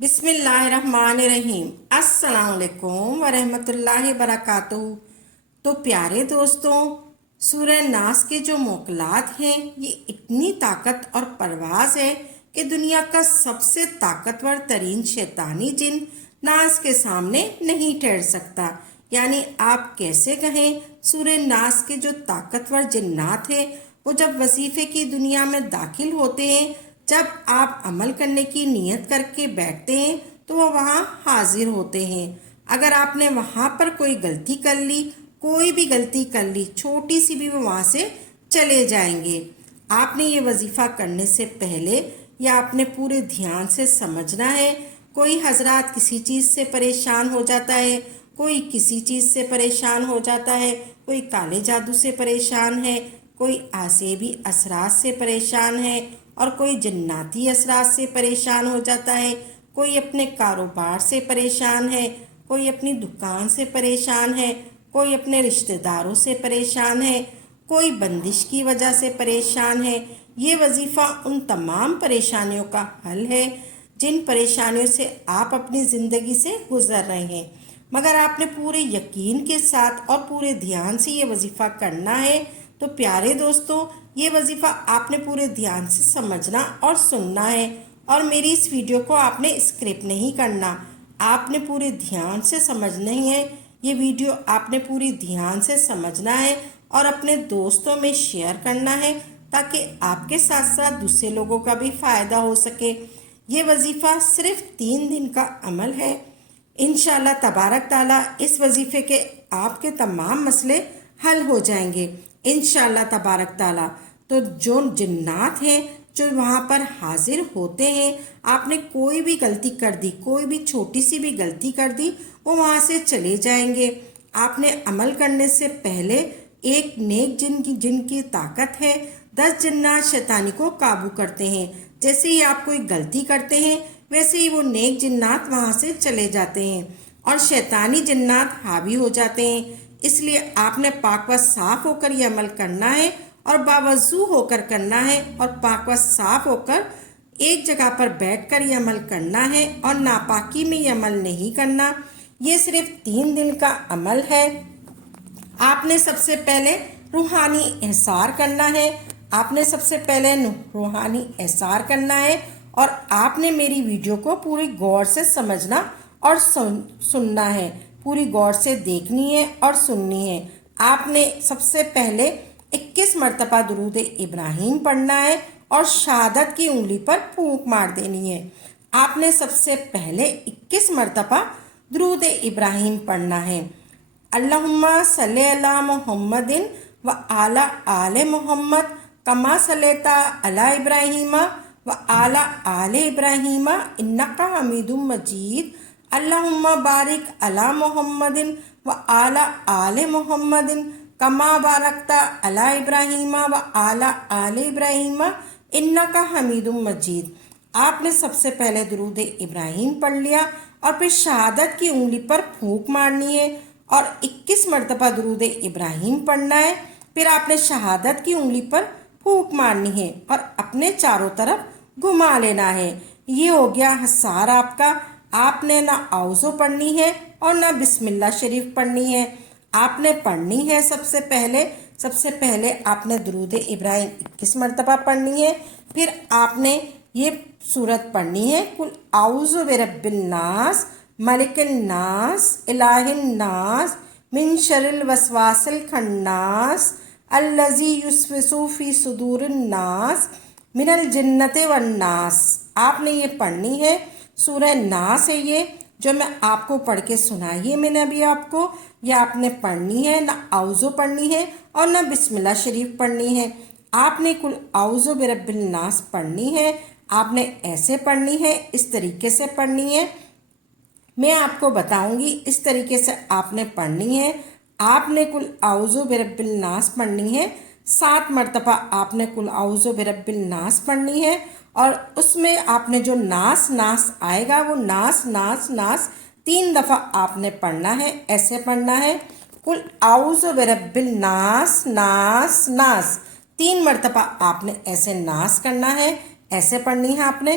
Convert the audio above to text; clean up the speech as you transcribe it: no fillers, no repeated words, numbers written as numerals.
بسم اللہ الرحمن الرحیم۔ السلام علیکم ورحمۃ اللہ وبرکاتہ۔ تو پیارے دوستوں، سورہ ناس کے جو موکلات ہیں یہ اتنی طاقت اور پرواز ہے کہ دنیا کا سب سے طاقتور ترین شیطانی جن ناس کے سامنے نہیں ٹھہر سکتا۔ یعنی آپ کیسے کہیں، سورہ ناس کے جو طاقتور جنات ہیں وہ جب وظیفے کی دنیا میں داخل ہوتے ہیں، جب آپ عمل کرنے کی نیت کر کے بیٹھتے ہیں تو وہ وہاں حاضر ہوتے ہیں۔ اگر آپ نے وہاں پر کوئی غلطی کر لی، کوئی بھی غلطی کر لی، چھوٹی سی بھی، وہ وہاں سے چلے جائیں گے۔ آپ نے یہ وظیفہ کرنے سے پہلے یا آپ نے پورے دھیان سے سمجھنا ہے۔ کوئی حضرات کسی چیز سے پریشان ہو جاتا ہے، کوئی کسی چیز سے پریشان ہو جاتا ہے، کوئی کالے جادو سے پریشان ہے، کوئی آسیبی اثرات سے پریشان ہے، اور کوئی جناتی اثرات سے پریشان ہو جاتا ہے، کوئی اپنے کاروبار سے پریشان ہے، کوئی اپنی دکان سے پریشان ہے، کوئی اپنے رشتہ داروں سے پریشان ہے، کوئی بندش کی وجہ سے پریشان ہے۔ یہ وظیفہ ان تمام پریشانیوں کا حل ہے جن پریشانیوں سے آپ اپنی زندگی سے گزر رہے ہیں۔ مگر آپ نے پورے یقین کے ساتھ اور پورے دھیان سے یہ وظیفہ کرنا ہے۔ تو پیارے دوستوں، یہ وظیفہ آپ نے پورے دھیان سے سمجھنا اور سننا ہے، اور میری اس ویڈیو کو آپ نے اسکرپ نہیں کرنا، آپ نے پورے دھیان سے سمجھنا ہی ہے۔ یہ ویڈیو آپ نے پوری دھیان سے سمجھنا ہے اور اپنے دوستوں میں شیئر کرنا ہے تاکہ آپ کے ساتھ ساتھ دوسرے لوگوں کا بھی فائدہ ہو سکے۔ یہ وظیفہ صرف 3 دن کا عمل ہے۔ انشاءاللہ تبارک تعالیٰ اس وظیفے کے آپ کے تمام مسئلے حل ہو جائیں گے انشاءاللہ تبارک تعالیٰ۔ تو جو جنات ہیں جو وہاں پر حاضر ہوتے ہیں، آپ نے کوئی بھی غلطی کر دی، کوئی بھی چھوٹی سی بھی غلطی کر دی، وہ وہاں سے چلے جائیں گے۔ آپ نے عمل کرنے سے پہلے ایک نیک جن کی طاقت ہے، 10 جنات شیطانی کو قابو کرتے ہیں۔ جیسے ہی آپ کوئی غلطی کرتے ہیں ویسے ہی وہ نیک جنات وہاں سے چلے جاتے ہیں اور شیطانی جنات حاوی ہو جاتے ہیں۔ اس لیے آپ نے پاک و صاف ہو کر یہ عمل کرنا ہے اور باوضو ہو کر کرنا ہے، اور پاک و صاف ہو کر ایک جگہ پر بیٹھ کر یہ عمل کرنا ہے اور ناپاکی میں یہ عمل نہیں کرنا۔ یہ صرف 3 دن کا عمل ہے۔ آپ نے سب سے پہلے روحانی احسار کرنا ہے، آپ نے سب سے پہلے روحانی احسار کرنا ہے، اور آپ نے میری ویڈیو کو پوری غور سے سمجھنا اور سننا ہے، پوری غور سے دیکھنی ہے اور سننی ہے۔ آپ نے سب سے پہلے 21 مرتبہ درود ابراہیم پڑھنا ہے اور شہادت کی انگلی پر پھونک مار دینی ہے۔ آپ نے سب سے پہلے 21 مرتبہ درود ابراہیم پڑھنا ہے۔ اللہم صلی علی محمد و علی آل محمد کما صلیت علی ابراہیم و علی آل ابراہیم انک حمید مجید۔ اللہم بارک علی محمد و علی آل محمد کما بارکت علی ابراہیم و علی آل ابراہیم انک حمید مجید۔ آپ نے سب سے پہلے درود ابراہیم پڑھ لیا اور پھر شہادت کی انگلی پر پھونک مارنی ہے اور 21 مرتبہ درود ابراہیم پڑھنا ہے۔ پھر آپ نے شہادت کی انگلی پر پھونک مارنی ہے اور اپنے چاروں طرف گھما لینا ہے۔ یہ ہو گیا حصار آپ کا۔ آپ نے نہ اعوذ پڑھنی ہے اور نہ بسم اللہ شریف پڑھنی ہے۔ آپ نے پڑھنی ہے سب سے پہلے آپ نے درود ابراہیم 21 مرتبہ پڑھنی ہے۔ پھر آپ نے یہ سورت پڑھنی ہے، قل اعوذ برب الناس ملک الناس الہ الناس من شر الوسواس الخناس الذی یوسوس فی صدور الناس من الجنۃ والناس۔ آپ نے یہ پڑھنی ہے، سورہ ناس ہے یہ جو میں آپ کو پڑھ کے سنائی ہے میں نے ابھی آپ کو، یہ آپ نے پڑھنی ہے، نہ اعوذ پڑھنی ہے اور نہ بسم اللہ شریف پڑھنی ہے۔ آپ نے قل اعوذ برب الناس پڑھنی ہے، آپ نے ایسے پڑھنی ہے، اس طریقے سے پڑھنی ہے، میں آپ کو بتاؤں گی اس طریقے سے آپ نے پڑھنی ہے۔ آپ نے قل اعوذ برب الناس پڑھنی ہے، 7 مرتبہ آپ نے قل اعوذ برب الناس پڑھنی ہے، اور اس میں آپ نے جو ناس آئے گا وہ ناس 3 دفعہ آپ نے پڑھنا ہے، ایسے پڑھنا ہے، قل اعوذ برب الناس ناس 3 مرتبہ آپ نے ایسے ناس کرنا ہے، ایسے پڑھنی ہے آپ نے۔